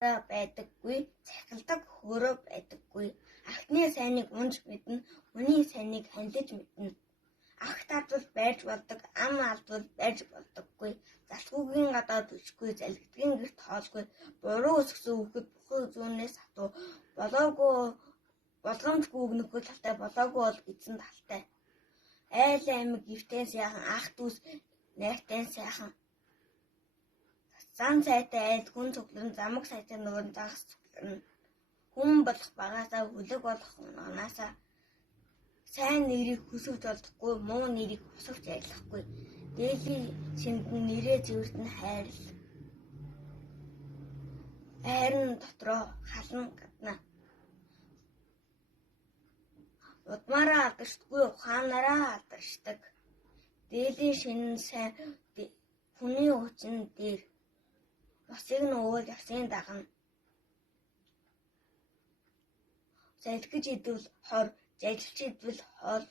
байдаггүй, цахилдаг хөөрөө байдаггүй. Ахны сайныг унж мэднэ, хүний сайныг хандаж мэднэ. Ах татвал байж болдог, ам алдвал байж болдоггүй. Залхуугийн гадаа түлшгүй, залгидгийн гэрт хоолгүй. Буруу өсгсөн хүүхэд бүхэн зүүнээс хатуу. Болгоомжгүй өгнөхөө талтай, болоогүй бол эзэн талтай. Айл аймаг гівтэн сайхан, ах дүүс найртайн сайхан. Зан сайтай айл хүн цугларна, замаг сайтай нөгөө загас цугларна. Хүн болох багаасаа, хүлэг болох унаасаа. Сайн нэрийг хүсвэж олдохгүй, муу нэрийг хусагч айлахгүй. Дээлийн сэмдэн нэрээ зэвэрдэн хайрл. Айрын дотроо халан гадна. Удмаараа алдаршдаггүй, ухаанаараа алдаршдаг. Дээлийн шинэн сайн хүний хүчин дээр. Усыг нөөгөл явсын дагна. Залгиж идвэл хор, залгиж идвэл хоол.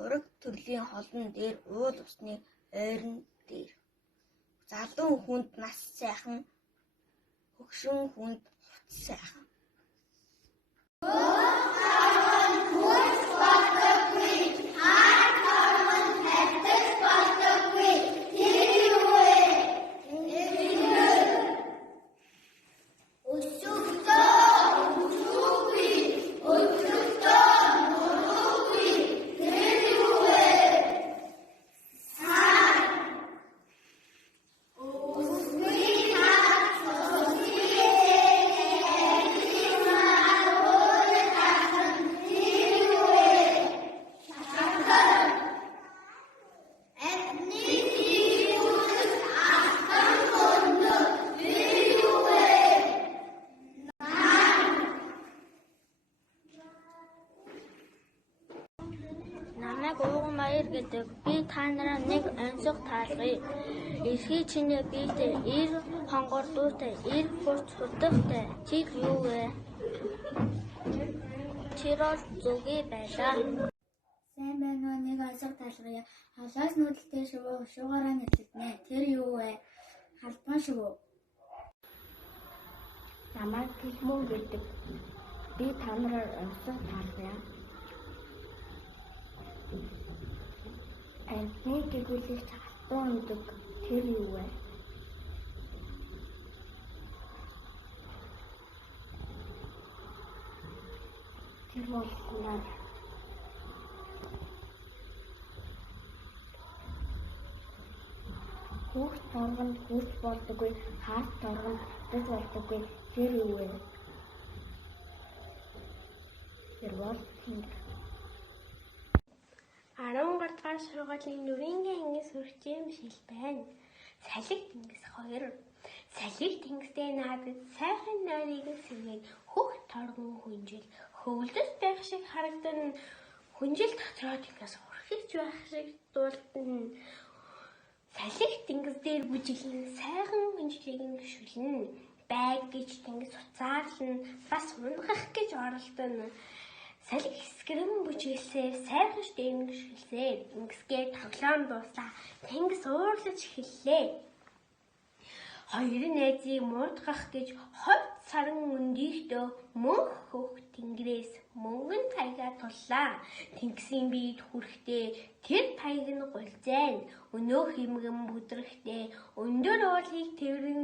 Ураг төрлийн холон дээр, уул усны ойрон дээр. Залуу хүнд нас сайхан, хөгшин хүнд хувц сайхан. Намайг Ууган Баяр гэдэг. Би та нараа нэг онцгой таалгая. Эрхий чинээ биетэй, эр хонгордуутай, эр хурц хурдахтай. Чи юу вэ? Чирол зүгий байлаа. Сайн байна уу? Нэг онцгой таалгая. Халаас нүүдэлтэй шувуу шуугаараа нэрлэгдэнэ. Тэр юу вэ? Халбан шувуу. Намайг Тэлмүү гэдэг. Би та нараа онцгой таалгая. Амтны гэгүүлэгч хатуу өндөг. Тэр юу вэ? Тэр бол нар. Хүүхд торгонд хүрч болдоггүй, харт торгонд дэж болдоггүй. Тэр юу вэ? Тэр бол тэнгэр. 13 дугаар сургуулийн Нүрингийн ангис хүрчээм шил байна. Салхи тэнгис 2. Салхи тэнгистэй наадад сайхан нойрыг сэргээд хүүхд торгон хүнжил хөвлөс байх шиг харагдан хүнжил дотроо тэнгис урхиж байх шиг дуулдан салхи тэнгис дээр бүжиглэн сайхан хүнжлийг нь гүшүүлнэ. Байг гэж тэнгис уцаарлан бас унгах гэж оролдоно. Салхи хэсгэрэн бүжиглсээр сайхаш дэмгэж хэлсээр ингэсгээ тоглоом дууслаа. Тэнгис уурлаж эхэллээ. Хоёр найзыг муудгах гэж ховд саран өндийхтөө мөнх хөх тэнгэрээс мөнгөн таягаа туллаа. Тэнгисийн биед хүрэхдээ тэр таяг нь гулзайна. Өнөөх имгэн бүдрэхдээ өндөр уулыг тэрэн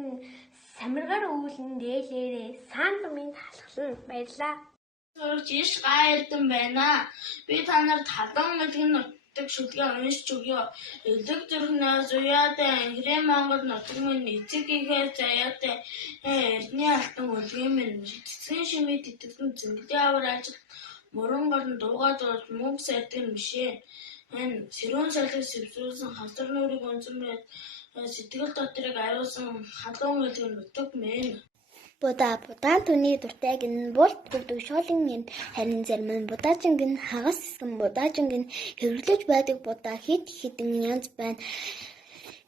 самиргар үүлэн дээлээрээ сандмын халахлан баярлаа. Сурч иш гайрдан байна. Би та нарт халуун мэлгэн нутаг шүлгээ уншиж өгье. Элэг зүрхнээ зуяатай ангирын Монгол нутаг минь эцэг ихээ заяатай эрдний алтан үлгэн минь цэцгэн шимэд итгэсэн зингэлээ авар ажил муран горн дуугаад болж мөнгө сайдаг мишээ. Энэ сэрүүн салхиг сэвсүүлсэн хасар нүрийг унсан байд сэтгэл дотрыг ариулсан халуун мэлгэн нутаг минь. Будаан түүний дуртай гин булт бүрдэг шоолын гин харин зарим нь будаажин гин хагас хэсгэн будаажин гин хэвэрлэж байдаг будаа хит хитэн янз байна.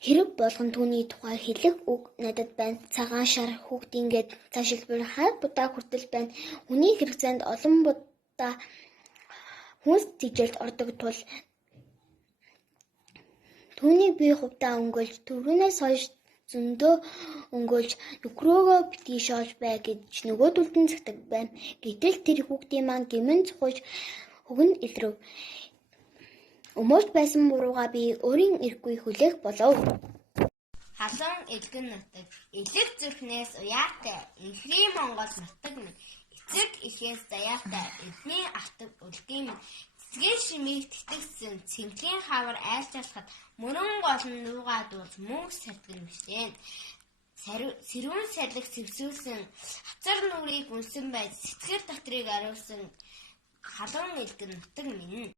Хэрэг болгон түүний тухай хэлэх үг надад байна. Цагаан шар хүүхдийн гээд цаашилбар хаа будаа хүртэл байна. Хүний хэрэгцээнд олон будаа хүнс тэжээлд ордог тул Түүнийг би хувьдаа өнгөлж түрүүнээс хойш зөндөө өнгөлж нөхрөөгөө битгий шоолж бай гэж нөгөөдөлд нь зэгдэг байна. Гэтэл тэр хүүхдийн маань гэмэн цухаж өгн илрэв. Өмөрч байсан буруугаа би өөрийн эрхгүй хүлээх болов. Халуун элгэн нутаг, элэг зүрхнээс уяатай, инхри Монгол нутаг минь, эцэг ихээс заяатай, эдний автаг үлгийн минь, цэцгийн шимийг тэтгсэн, цэнхлийн хавар айлчлахад, мөрөн гол нь нуугаа дуулж мөнх сэрдгэн мишэн. Сэрүүн сарлаг сэвсүүлсэн, хацар нүрийг үнсэн байж, сэтгэл дотрыг ариулсан халуун элгэн нутаг минь.